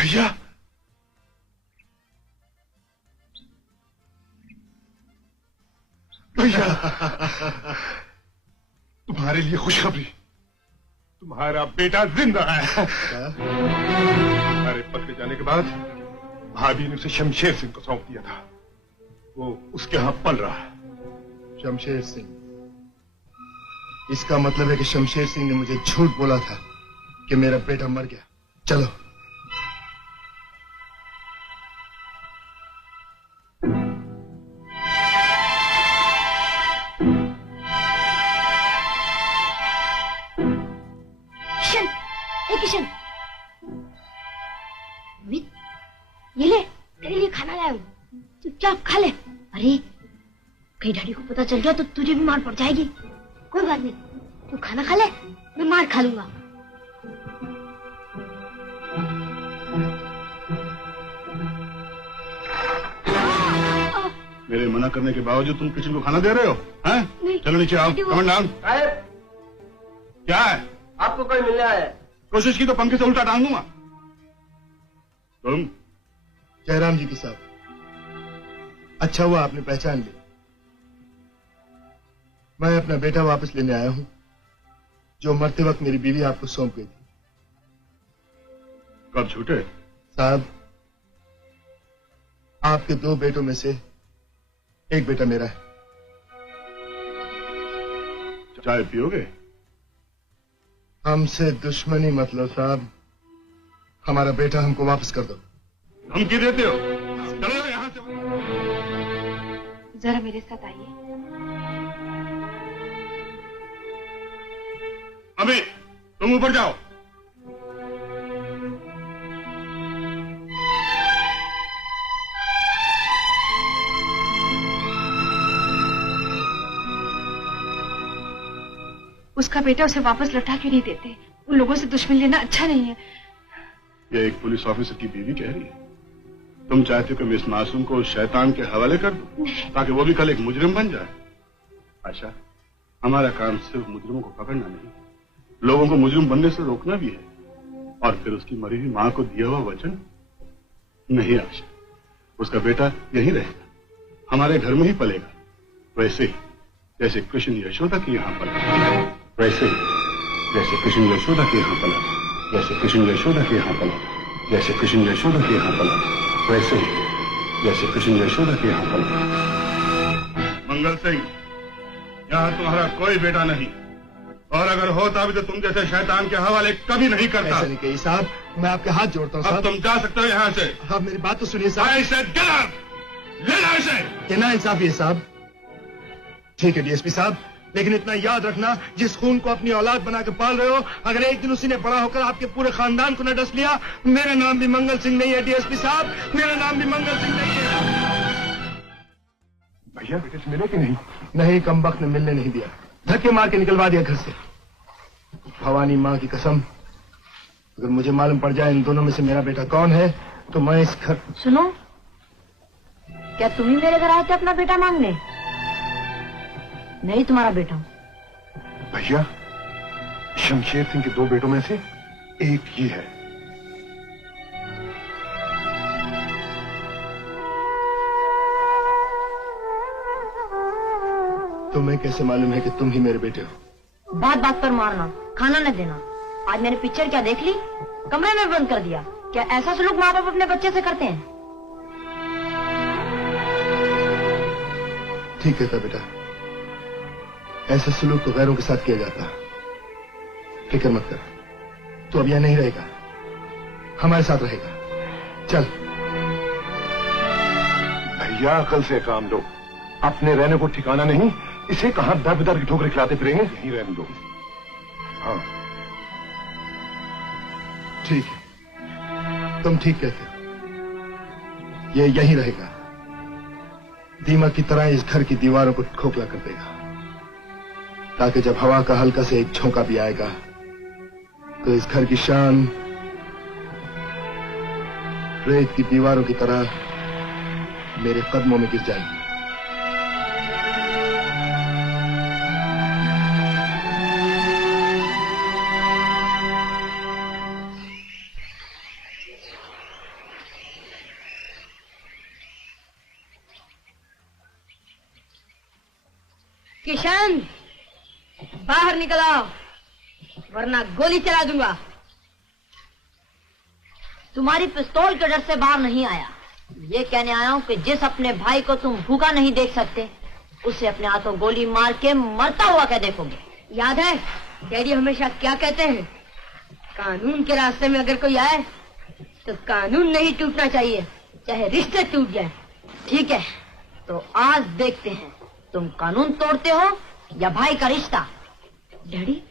भैया, भैया, तुम्हारे लिए खुशखबरी, तुम्हारा बेटा जिंदा है। हमारे पकड़े जाने के बाद भाभी ने उसे शमशेर सिंह को सौंप दिया था। वो उसके यहां पल रहा है। शमशेर सिंह, इसका मतलब है कि शमशेर सिंह ने मुझे झूठ बोला था कि मेरा बेटा मर गया। चलो। किशन, ये ले, तेरे लिए खाना लाया हूँ, चुपचाप खा ले। अरे कहीं डैडी को पता चल गया तो तुझे भी मार पड़ जाएगी। कोई बात नहीं, तू खाना खा ले, मैं मार खा लूंगा। मेरे मना करने के बावजूद तुम किचन को खाना दे रहे हो? हैं? चलो नीचे आओ। Come down. क्या है? आपको कोई मिल रहा है? कोशिश की तो पंखे से उल्टा टांग दूंगा। तुम? जयराम जी की साहब, अच्छा हुआ आपने पहचान ली। मैं अपना बेटा वापस लेने आया हूं, जो मरते वक्त मेरी बीवी आपको सौंप गई थी। कब छूटे? साहब, आपके 2 बेटों में से एक बेटा मेरा है। चाय पियोगे? हमसे दुश्मनी मत लो साहब, हमारा बेटा हमको वापस कर दो। धमकी देते हो? चलो यहाँ से। जरा मेरे साथ आइए। अभी तुम ऊपर जाओ। उसका बेटा उसे वापस लौटा क्यों नहीं देते? उन लोगों से दुश्मन लेना अच्छा नहीं है। ये एक पुलिस ऑफिसर की बीवी कह रही है। तुम चाहते हो कि मैं इस मासूम को शैतान के हवाले कर दूं, ताकि वो भी कल एक मुजरिम बन जाए? अच्छा, हमारा काम सिर्फ मुजरिमों को पकड़ना नहीं, लोगों को मुजरिम बनने से रोकना भी है। और फिर उसकी मरी हुई मां को दिया हुआ वचन? नहीं आशा, उसका बेटा यहीं रहेगा, हमारे घर में ही पलेगा, वैसे ही जैसे कृष्ण यशोदा के यहाँ पला, वैसे ही जैसे कृष्ण यशोदा के यहाँ पला, जैसे कृष्ण यशोदा के यहाँ पला, जैसे कृष्ण यशोदा के यहाँ पला, वैसे ही जैसे कृष्ण यशोदा के यहाँ पला। मंगल सिंह, यहाँ तुम्हारा कोई बेटा नहीं, और अगर होता भी तो तुम जैसे शैतान के हवाले कभी नहीं करता। ऐसा नहीं कहिए साहब, मैं आपके हाथ जोड़ता हूँ साहब। अब तुम जा सकते हो यहाँ से। आप मेरी बात तो सुनिए साहब। ऐसे लेना इसे। कितना इंसाफी है साहब। ठीक है डीएसपी साहब, लेकिन इतना याद रखना, जिस खून को अपनी औलाद बना के पाल रहे हो, अगर एक दिन उसी ने बड़ा होकर आपके पूरे खानदान को न डस लिया, मेरा नाम भी मंगल सिंह नहीं है डीएसपी साहब, मेरा नाम भी मंगल सिंह नहीं है। भैया बेटे से मिले कि नहीं? नहीं, कमबख्त ने मिलने नहीं दिया, धक्के मार के निकलवा दिया घर से। भवानी माँ की कसम, अगर मुझे मालूम पड़ जाए इन दोनों में से मेरा बेटा कौन है, तो मैं इस घर। सुनो, क्या तुम ही मेरे घर आए थे अपना बेटा मांगने? नहीं, तुम्हारा बेटा हूं। भैया, शमशेर सिंह के 2 बेटों में से एक ही है। तुम्हें कैसे मालूम है कि तुम ही मेरे बेटे हो? बात बात पर मारना, खाना न देना। आज मैंने पिक्चर क्या देख ली, कमरे में बंद कर दिया। क्या ऐसा सलूक माँ बाप अपने बच्चे से करते हैं? ठीक है बेटा, ऐसा सलूक तो गैरों के साथ किया जाता। फिक्र मत कर, तू अब यहां नहीं रहेगा, हमारे साथ रहेगा। चल। भैया अकल से काम लो, अपने रहने को ठिकाना नहीं, इसे कहां दर दर की ठोकरें खिलाते फिरेंगे? यहीं रहने दो। हाँ ठीक है, तुम ठीक कहते हो, ये यहीं रहेगा। दीमक की तरह इस घर की दीवारों को खोखला कर देगा, ताकि जब हवा का हल्का से एक झोंका भी आएगा तो इस घर की शान रेत की दीवारों की तरह मेरे कदमों में गिर जाएगी। किशन, बाहर निकल आओ, वरना गोली चला दूंगा। तुम्हारी पिस्तौल के डर से बाहर नहीं आया, ये कहने आया हूँ कि जिस अपने भाई को तुम भूखा नहीं देख सकते, उसे अपने हाथों गोली मार के मरता हुआ क्या देखोगे? याद है डैडी हमेशा क्या कहते हैं, कानून के रास्ते में अगर कोई आए तो कानून नहीं टूटना चाहिए, चाहे रिश्ते टूट जाए। ठीक है, तो आज देखते हैं तुम कानून तोड़ते हो या भाई का रिश्ता। डैडी,